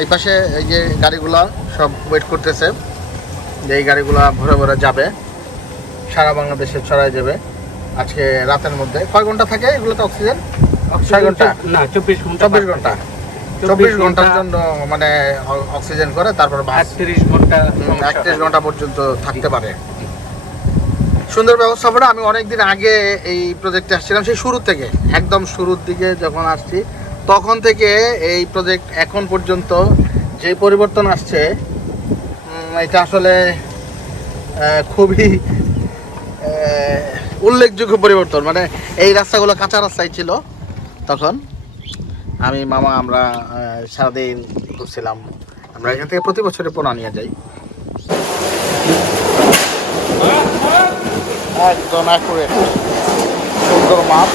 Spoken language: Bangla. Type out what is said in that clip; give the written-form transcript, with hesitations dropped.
এই পাশে এই যে গাড়িগুলা সব ওয়েট করতেছে, যে এই গাড়িগুলা ভরে ভরে যাবে, সারা বাংলাদেশে ছড়ায় যাবে আজকে রাতের মধ্যে। কয় ঘন্টা থাকে এগুলোতে অক্সিজেন? 6 ঘন্টা না, 24 ঘন্টা। 24 ঘন্টা 24 ঘন্টার জন্য মানে অক্সিজেন করে, তারপর 38 ঘন্টা 31 ঘন্টা পর্যন্ত থাকতে পারে। সুন্দর ব্যবস্থাপনা। আমি অনেকদিন আগে এই প্রজেক্টে আসছিলাম, সেই শুরু থেকে, একদম শুরুর দিকে যখন আসছি তখন থেকে এই প্রজেক্ট এখন পর্যন্ত যে পরিবর্তন আসছে, এটা আসলে খুবই উল্লেখযোগ্য পরিবর্তন। মানে এই রাস্তাগুলো কাঁচা রাস্তায় ছিল তখন, আমি মামা আমরা সারাদিন ঘুরছিলাম। আমরা এখান থেকে প্রতি বছরে পোনা নিয়ে যাই। একদম অ্যাকুরেট, সুন্দর মাপ।